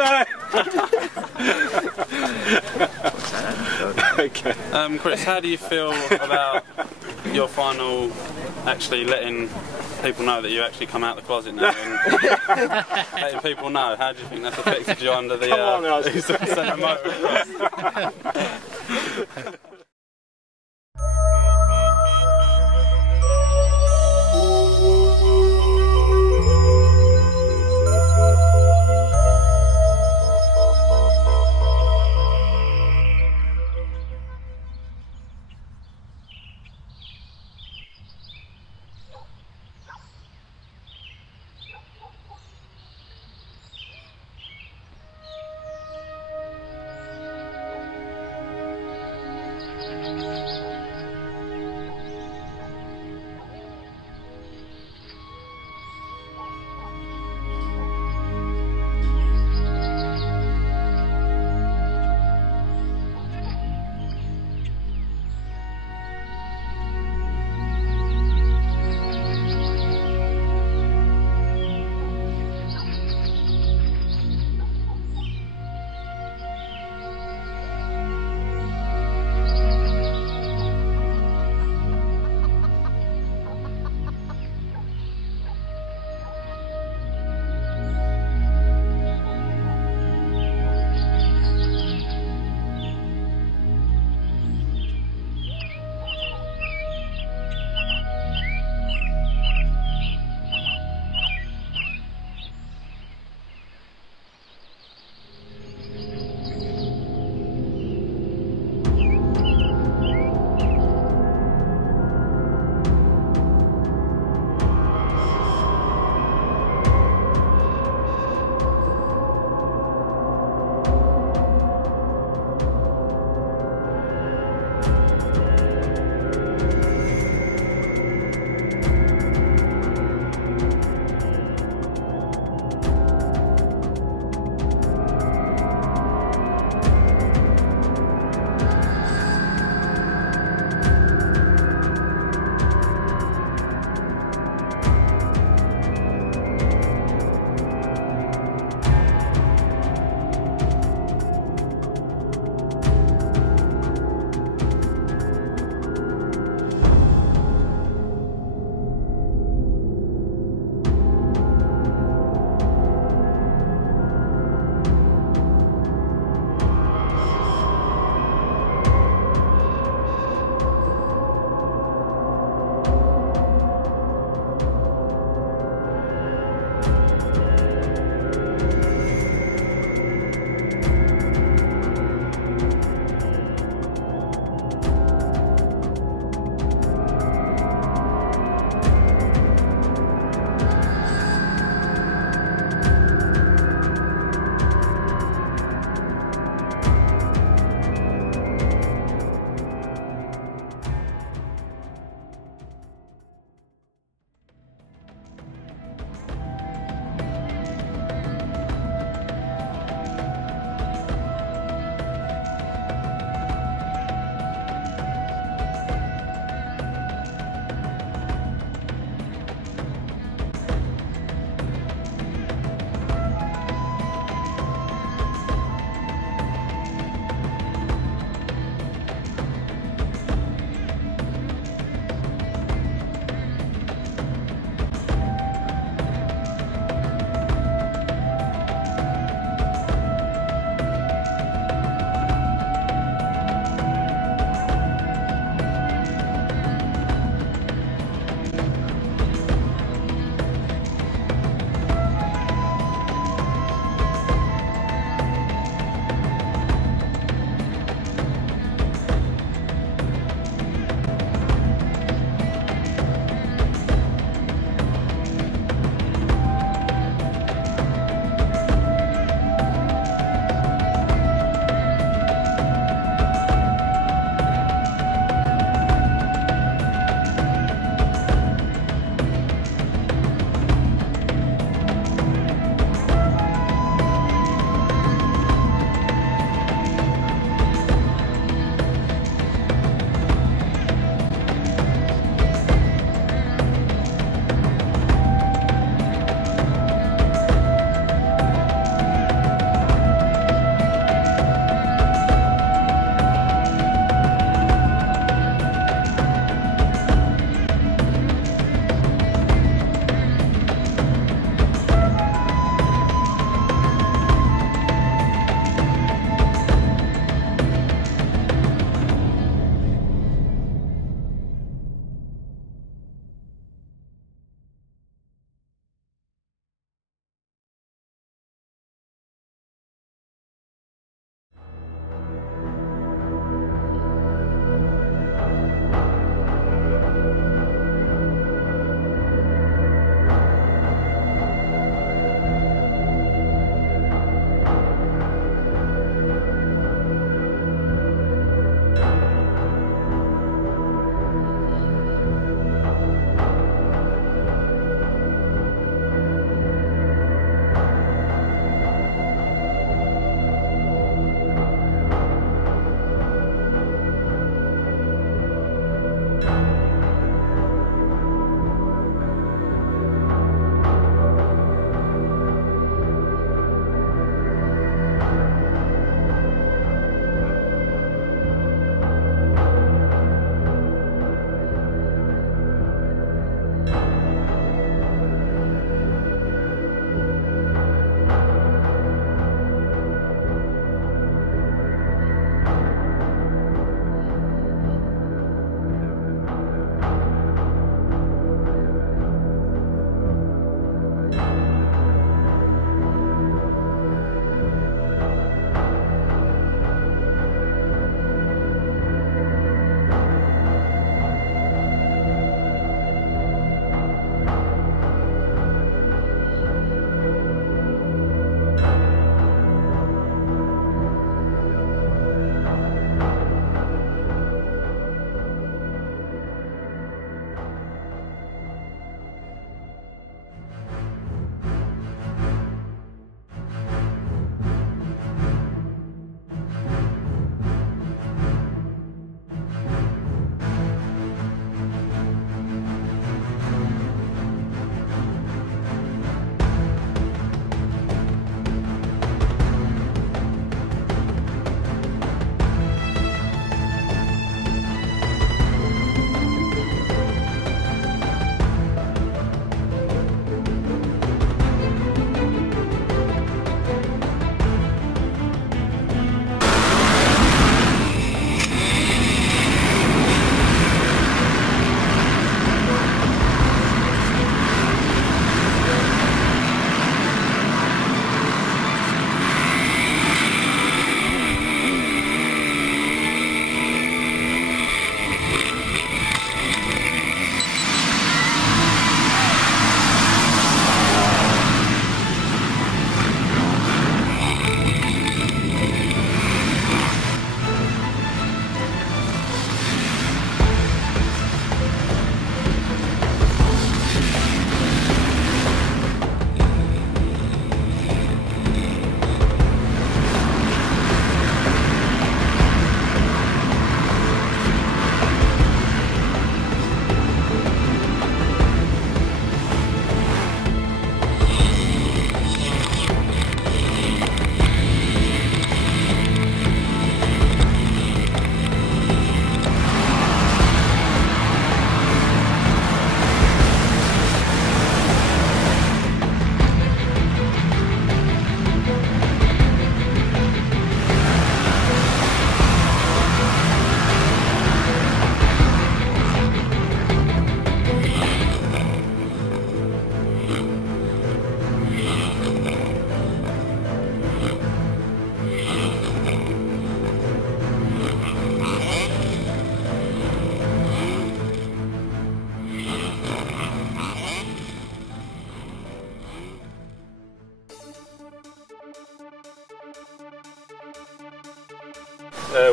no. Okay. Chris, how do you feel about your final actually letting people know that you actually come out the closet now and letting people know? How do you think that's affected you under the Eastern Centre Motocross?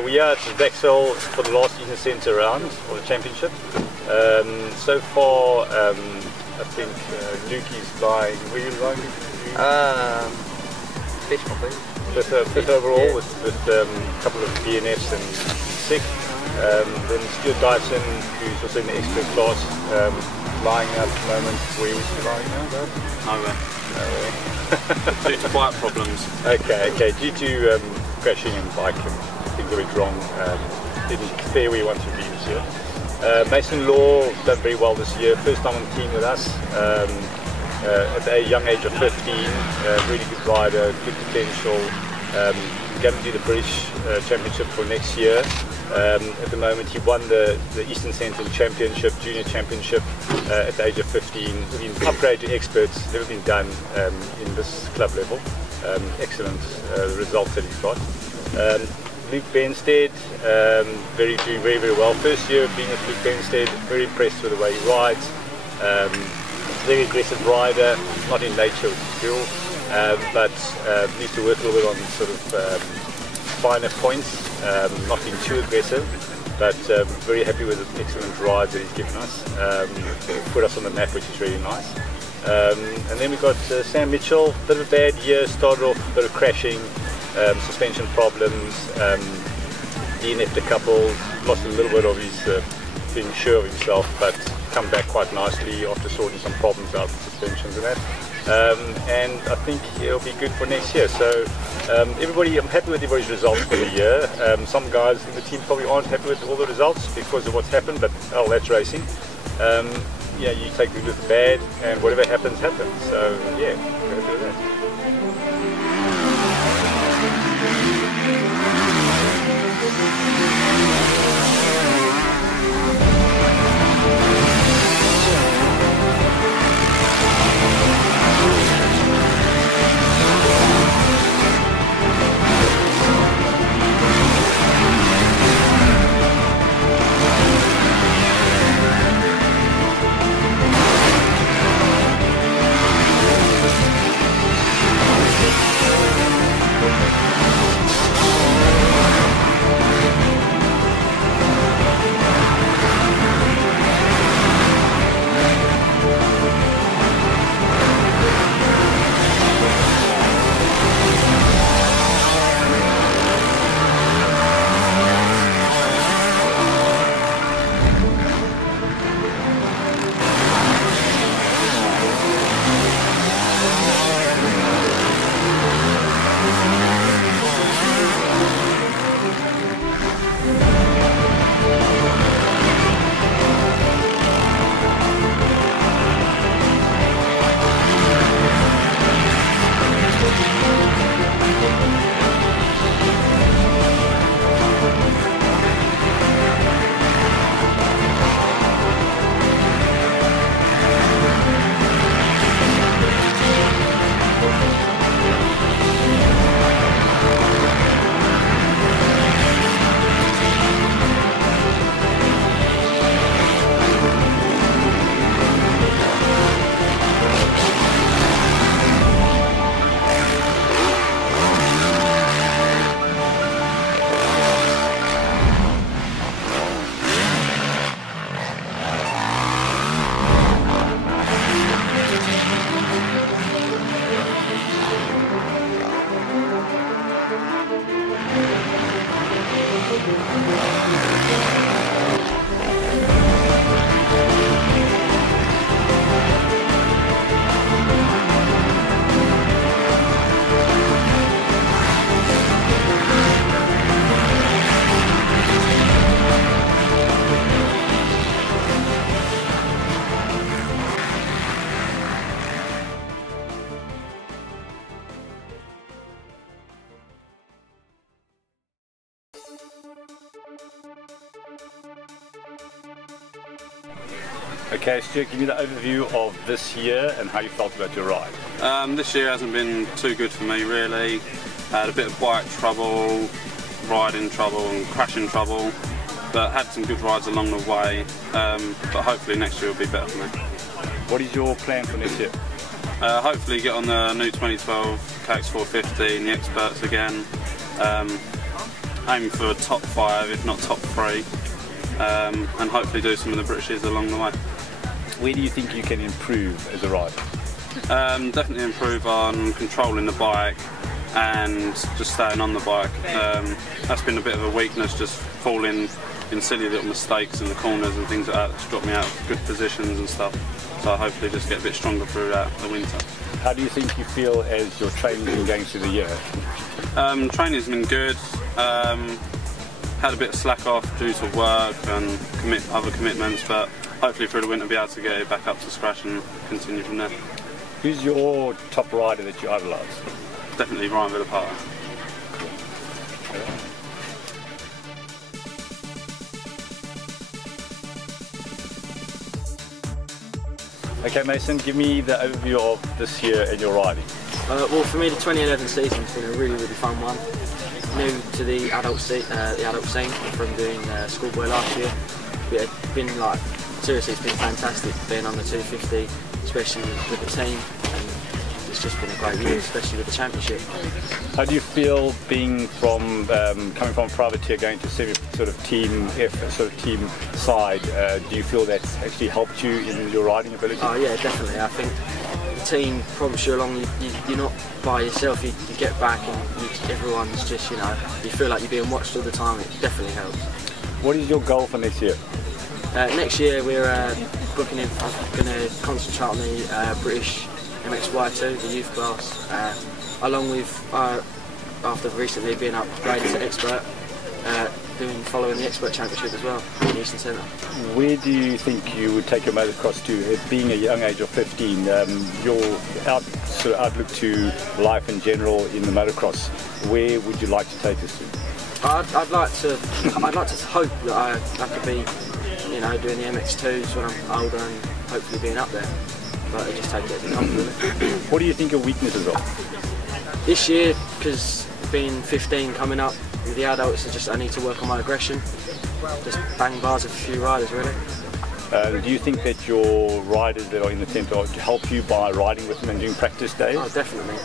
we are at Blaxhall for the last Eastern Centre round of the championship. So far, I think Luke is lying. Where are you lying? Fifth, I think. Fifth overall, with a couple of DNFs and sixth. Then Stuart Dyerson, who's also in the expert class, lying out at the moment. Where is he lying now, though? Nowhere. Nowhere. Due to bike problems. Okay. Due to crashing and bike and things that went wrong, didn't fare where he wanted to be this year. Mason Law done very well this year. First time on the team with us. At a young age of 15, really good rider, good potential. Going to do the British Championship for next year. At the moment, he won the Eastern Centre Championship, Junior Championship, at the age of 15. Been upgraded to experts, never been done in this club level. Excellent results that he's got. Luke Benstead, doing very well. First year of being with Luke Benstead, very impressed with the way he rides. Very aggressive rider, not in nature, which is cool, but needs to work a little bit on sort of finer points, not being too aggressive, but very happy with the excellent ride that he's given us. Put us on the map, which is really nice. And then we've got Sam Mitchell, bit of a bad year, started off a bit of crashing, suspension problems, DNF'd a couple, lost a little bit of his being sure of himself, but come back quite nicely after sorting some problems out with suspensions and that. And I think it'll be good for next year. So I'm happy with everybody's results for the year. Some guys in the team probably aren't happy with all the results because of what's happened, but that's racing. Yeah, you take the good with the bad, and whatever happens, happens. So yeah, we're happy with that. Okay, Stuart, give me the overview of this year and how you felt about your ride. This year hasn't been too good for me really. I had a bit of bike trouble, riding trouble and crashing trouble, but had some good rides along the way, but hopefully next year will be better for me. What is your plan for next year? Hopefully get on the new 2012 Kx450 in the experts again. aiming for top 5, if not top 3, and hopefully do some of the Britishes along the way. Where do you think you can improve as a rider? Definitely improve on controlling the bike and just staying on the bike. That's been a bit of a weakness, just falling in silly little mistakes in the corners and things like that. It's dropped me out of good positions and stuff. So hopefully just get a bit stronger throughout the winter. How do you think you feel as your training's been going through the year? Training's been good. Had a bit of slack off due to work and other commitments, but hopefully through the winter be able to get it back up to scratch and continue from there. Who's your top rider that you idolise? Definitely Ryan Villapata. Okay, Mason, give me the overview of this year and your riding. Well, for me, the 2011 season's been a really fun one. New to the adult scene from doing schoolboy last year. It's been like, seriously, it's been fantastic being on the 250, especially with the team. And it's just been a great year, especially with the championship. How do you feel being from coming from privateer going to sort of team F, sort of team side? Do you feel that's actually helped you in your riding ability? Oh yeah, definitely. I think the team prompts you along. You're not by yourself. You get back and everyone's just, you know, you feel like you're being watched all the time. It definitely helps. What is your goal for next year? Next year we're booking in. I'm going to concentrate on the British MXY2, the youth class, along with after recently being upgraded to expert, following the expert championship as well in the Eastern Centre. Where do you think you would take your motocross to? Being a young age of 15, your sort of outlook to life in general in the motocross, where would you like to take us to? I'd like to hope that I could be, you know, doing the MX2s when I'm older and hopefully being up there. But I just take it as it comes, really. What do you think your weaknesses are? This year, because being 15 coming up with the adults, I need to work on my aggression. Just bang bars of a few riders, really. Do you think that your riders that are in the tent are to help you by riding with them and doing practice days? Oh, definitely.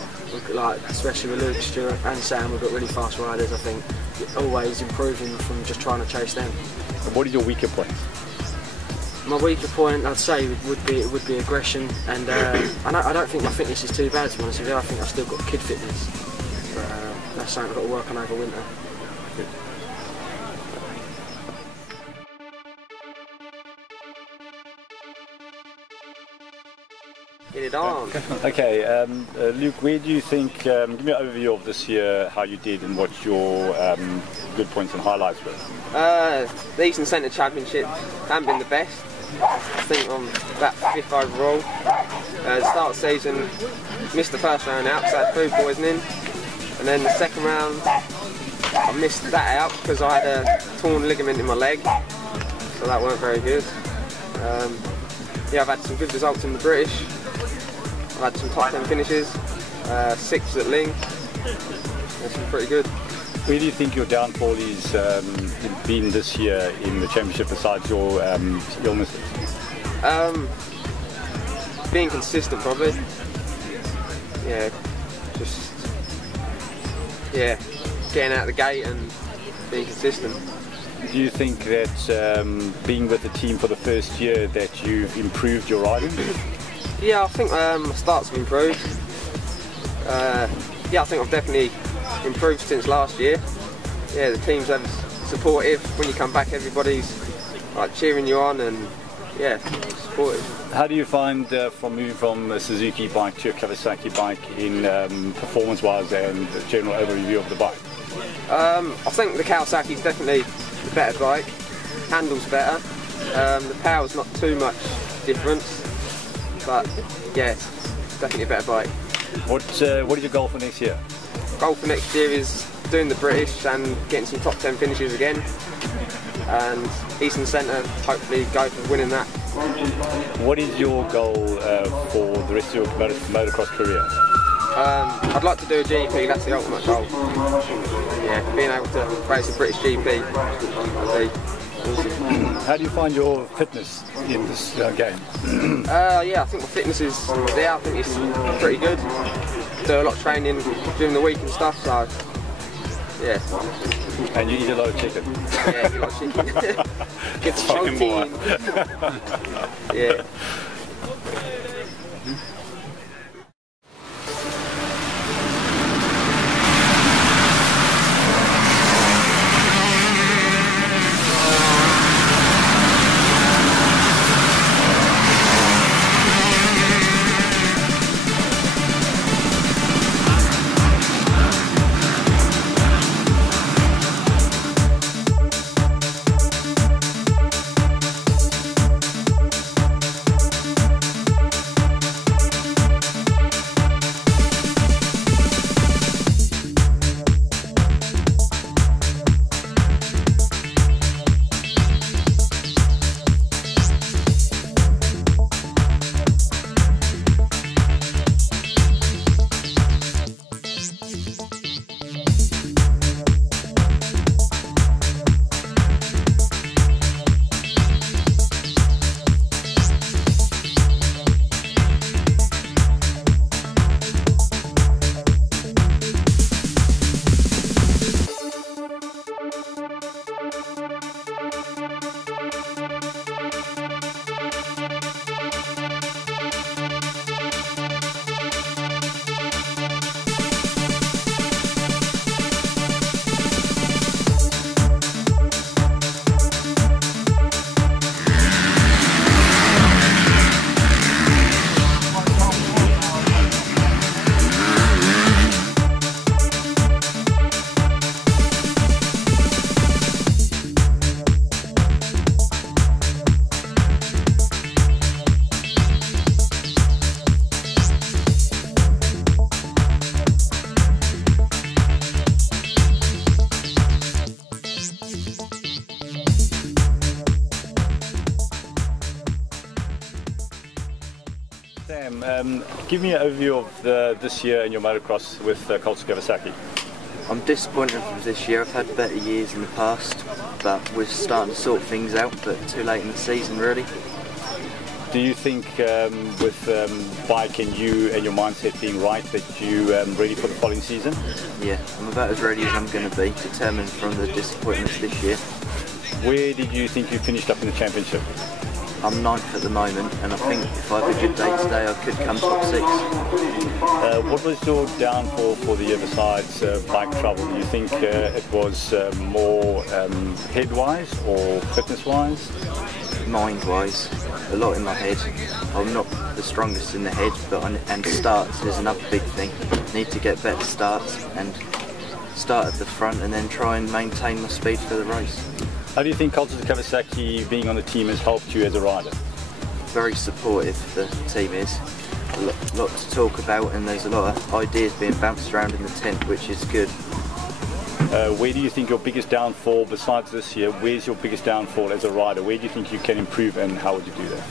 Like, especially with Luke, Stuart and Sam, we've got really fast riders. I think always improving from just trying to chase them. And what are your weaker points? My weaker point, I'd say, would be aggression, and I don't think my fitness is too bad, to be honest with you. I think I've still got kid fitness, but that's something I've got to work on over winter. Good. Get it on. Okay, Luke, where do you think, give me an overview of this year, how you did and what your good points and highlights were? The Eastern Centre Championships haven't been the best. I think I'm about 5th overall. The start of the season, missed the first round out because I had food poisoning, and then the second round I missed that out because I had a torn ligament in my leg, so that weren't very good. Yeah, I've had some good results in the British. I've had some top 10 finishes, 6th at Ling. That's been pretty good. Where do you think your downfall is been this year in the championship besides your illnesses? Being consistent, probably. Yeah, getting out of the gate and being consistent. Do you think that being with the team for the first year that you've improved your riding? Yeah, I think my starts have improved. Yeah, I think I've definitely improved since last year. Yeah, the team's supportive. When you come back, everybody's like cheering you on and yeah, supportive. How do you find from moving from a Suzuki bike to a Kawasaki bike in performance-wise and the general overview of the bike? I think the Kawasaki's definitely the better bike. Handles better. The power's not too much difference, but yeah, it's definitely a better bike. What is your goal for next year? Goal for next year is doing the British and getting some top 10 finishes again, and Eastern Centre, hopefully go for winning that. What is your goal for the rest of your motocross career? I'd like to do a GP, that's the ultimate goal. Yeah, being able to race a British GP would be awesome. How do you find your fitness in this game? Yeah, I think my fitness is there. I think it's pretty good. Do a lot of training during the week and stuff, so Yeah. And you eat a lot of chicken? Yeah, I eat a lot of chicken. Good Chicken boy. Yeah. Sam, give me an overview of this year in your motocross with Colchester Kawasaki. I'm disappointed with this year. I've had better years in the past, but we're starting to sort things out, but too late in the season really. Do you think with bike and you and your mindset being right that you ready for the following season? Yeah, I'm about as ready as I'm going to be, determined from the disappointments this year. Where did you think you finished up in the championship? I'm 9th at the moment, and I think if I have a good day today I could come top 6. What was your downfall for the year besides bike trouble? Do you think it was more head-wise or fitness-wise? Mind-wise, a lot in my head. I'm not the strongest in the head, and starts is another big thing. Need to get better starts and start at the front and then try and maintain my speed for the race. How do you think Colchester Kawasaki being on the team has helped you as a rider? Very supportive, the team is. A lot to talk about, and there's a lot of ideas being bounced around in the tent, which is good. Where do you think your biggest downfall, besides this year, where's your biggest downfall as a rider? Where do you think you can improve, and how would you do that?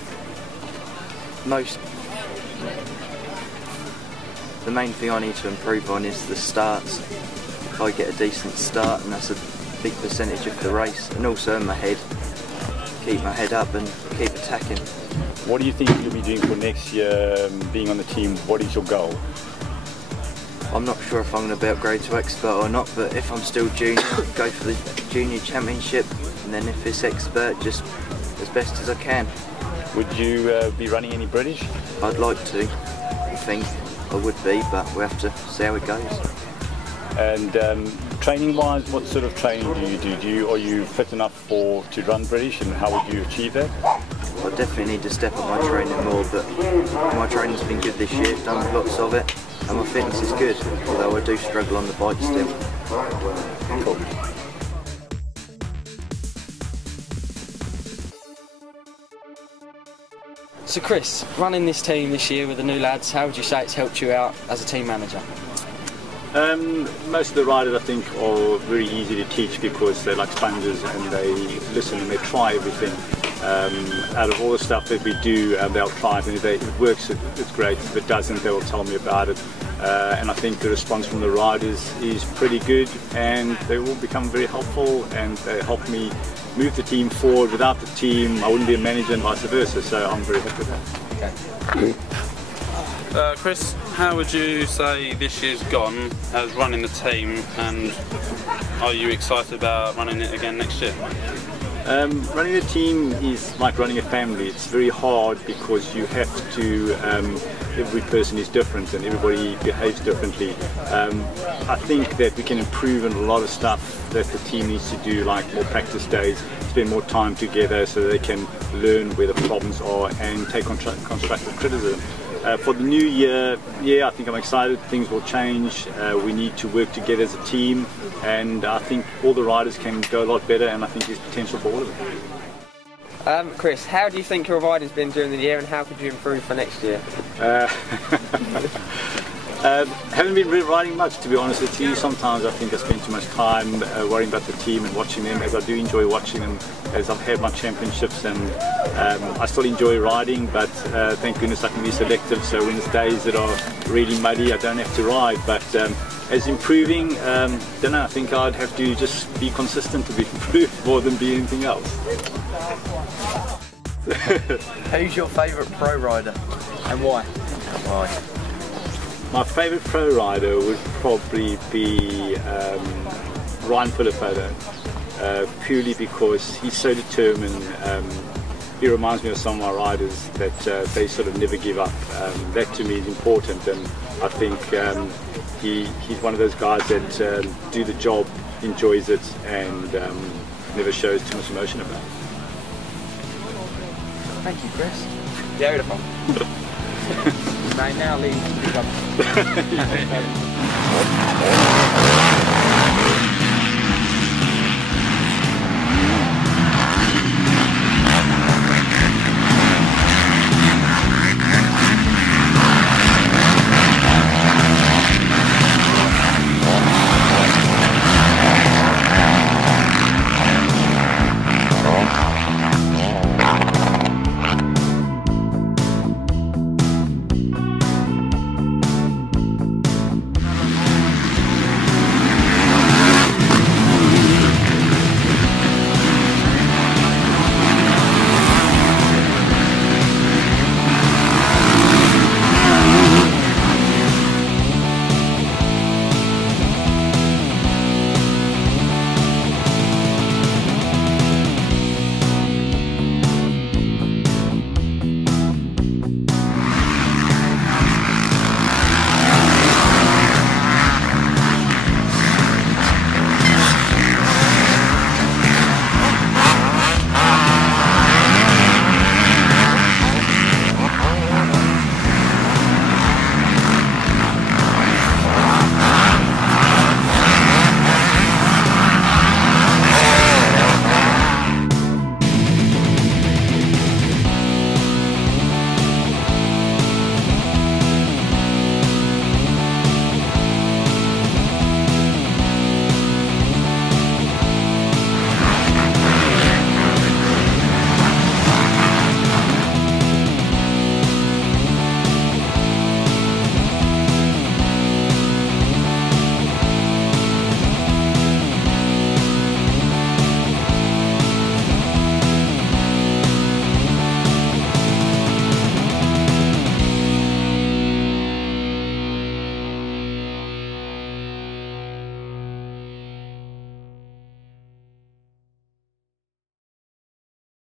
The main thing I need to improve on is the starts. If I get a decent start, and that's a big percentage of the race, and also in my head, keep my head up and keep attacking. What do you think you'll be doing for next year, being on the team? What is your goal? I'm not sure if I'm going to be upgraded to expert or not, but if I'm still junior, go for the junior championship, and then if it's expert, just as best as I can. Would you be running any British? I'd like to. I think I would be, but we have to see how it goes. And training-wise, what sort of training do you do? Are you fit enough to run British, and how would you achieve that? I definitely need to step up my training more, but my training's been good this year, done lots of it, and my fitness is good, although I do struggle on the bike still. Cool. So Chris, running this team this year with the new lads, how would you say it's helped you out as a team manager? Most of the riders, I think, are very easy to teach because they're like sponges and they listen and they try everything. Out of all the stuff that we do, they'll try it, and if it works, it's great. If it doesn't, they will tell me about it. And I think the response from the riders is pretty good, and they will become very helpful, and they help me move the team forward. Without the team, I wouldn't be a manager, and vice versa, so I'm very happy with that. Okay. Chris, how would you say this year's gone as running the team, and are you excited about running it again next year? Running a team is like running a family. It's very hard because you have to, every person is different and everybody behaves differently. I think that we can improve on a lot of stuff that the team needs to do, like more practice days, spend more time together so they can learn where the problems are and take constructive criticism. For the new year, yeah, I think I'm excited. Things will change. We need to work together as a team, and I think all the riders can go a lot better, and I think there's potential for all of them. Chris, how do you think your riding's been during the year, and how could you improve for next year? Haven't been riding much, to be honest with you. Sometimes I think I spend too much time worrying about the team and watching them, as I do enjoy watching them, as I've had my championships, and I still enjoy riding, but thank goodness I can be selective, so when it's days that are really muddy I don't have to ride. But as improving, don't know, I think I'd have to just be consistent to be improved more than be anything else. Who's your favourite pro rider and why? My favourite pro rider would probably be Ryan Philippo, purely because he's so determined. He reminds me of some of my riders that they sort of never give up. That to me is important, and I think he's one of those guys that do the job, enjoys it, and never shows too much emotion about it. Thank you, Chris. Beautiful. Right now, leave.